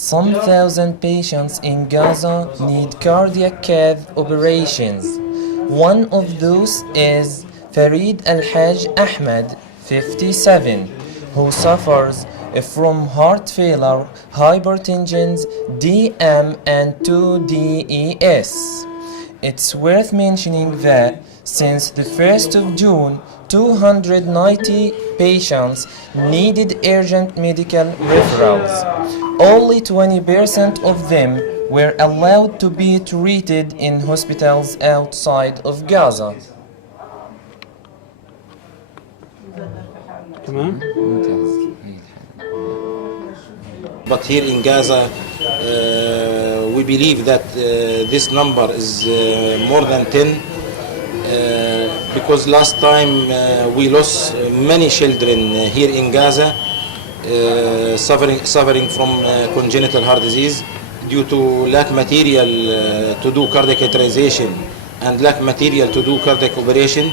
Some thousand patients in Gaza need cardiac cath operations. One of those is Farid Al-Haj Ahmed, 57, who suffers from heart failure, hypertension, DM, and 2DES. It's worth mentioning that since the 1st of June, 290 patients needed urgent medical referrals. Only 20% of them were allowed to be treated in hospitals outside of Gaza. But here in Gaza, we believe that this number is more than 10 because last time we lost many children here in Gaza suffering from congenital heart disease due to lack material to do cardiac catheterization and lack material to do cardiac operation.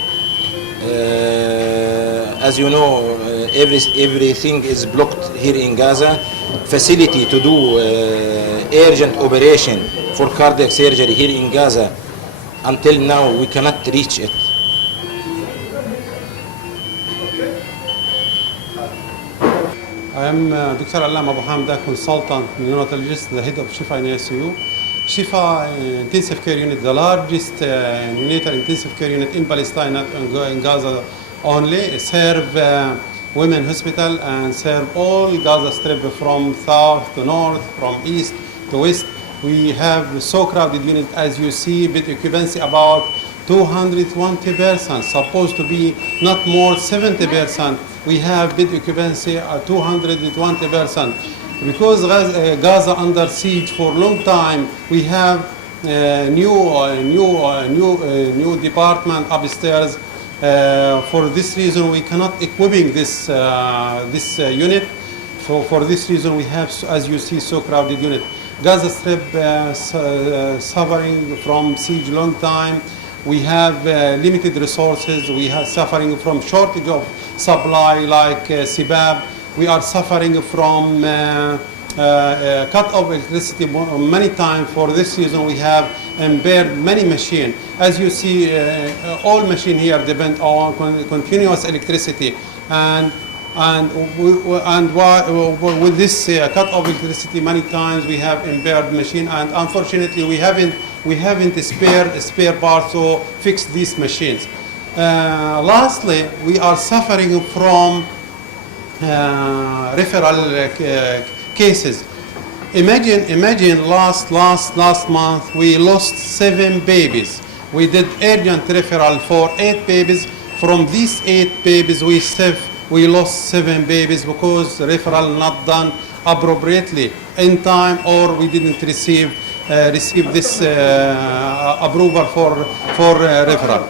As you know, everything is blocked here in Gaza. Facility to do urgent operation for cardiac surgery here in Gaza, until now we cannot reach it. I am Dr. Alam Abu Hamda, consultant neonatologist, the head of Shifa in ICU. Shifa Intensive Care Unit, the largest neonatal intensive care unit in Palestine, not in Gaza only, serve women hospital and serve all Gaza Strip from south to north, from east to west. We have so crowded unit, as you see, bed occupancy about 220%, supposed to be not more 70%. We have bed occupancy at 220%. Because Gaza under siege for a long time, we have new department upstairs. For this reason, we cannot equipping this unit. For this reason, we have, as you see, so crowded unit. Gaza Strip suffering from siege long time. We have limited resources. We are suffering from shortage of supply like Sibab. We are suffering from cut of electricity many times. For this reason, we have impaired many machines. As you see, all machines here depend on continuous electricity, and with this cut of electricity, many times we have impaired machine, and unfortunately we haven't spare parts to fix these machines. Lastly, we are suffering from referral cases. Imagine last month we lost 7 babies. We did urgent referral for 8 babies. From these 8 babies, we lost 7 babies because referral not done appropriately in time, or we didn't receive this approval for referral.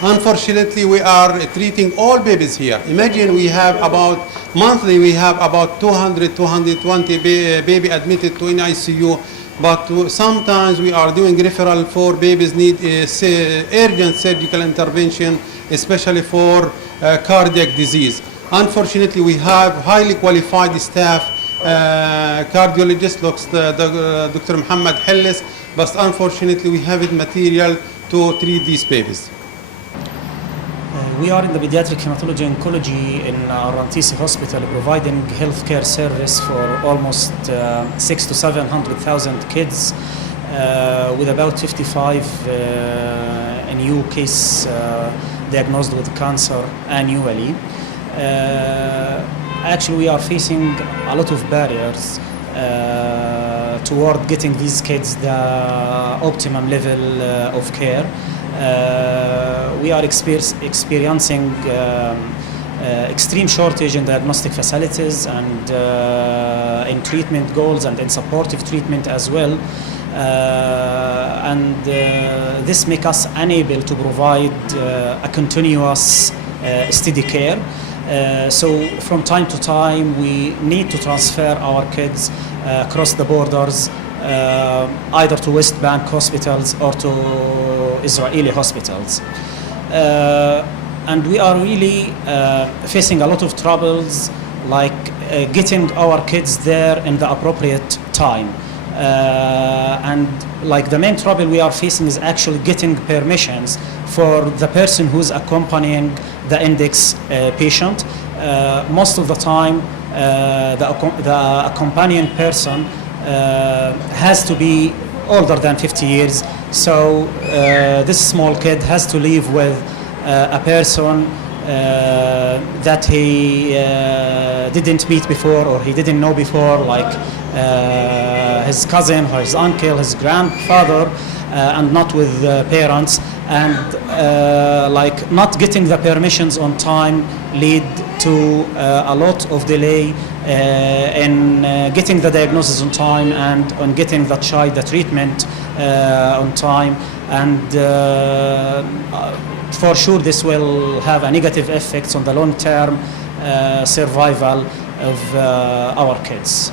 Unfortunately, we are treating all babies here. Imagine we have about monthly, we have about 220 baby admitted to in ICU, but sometimes we are doing referral for babies need urgent surgical intervention, especially for cardiac disease. Unfortunately, we have highly qualified staff, cardiologist, Dr. Muhammad Hillis, but unfortunately we haven't material to treat these babies. We are in the pediatric hematology oncology in Rantisi Hospital, providing healthcare service for almost 600,000 to 700,000 kids, with about 55 new cases diagnosed with cancer annually. Actually, we are facing a lot of barriers toward getting these kids the optimum level of care. We are experiencing extreme shortage in diagnostic facilities and in treatment goals and in supportive treatment as well. This makes us unable to provide a continuous steady care. So from time to time we need to transfer our kids across the borders, either to West Bank hospitals or to Israeli hospitals. And we are really facing a lot of troubles, like getting our kids there in the appropriate time. And like the main trouble we are facing is actually getting permissions for the person who's accompanying the index patient. Most of the time, the accompanying person has to be older than 50 years. So this small kid has to live with a person that he didn't meet before or he didn't know before, like his cousin or his uncle, his grandfather, and not with parents. And like not getting the permissions on time lead to a lot of delay in getting the diagnosis on time and on getting the child the treatment on time. And for sure this will have a negative effects on the long-term survival of our kids.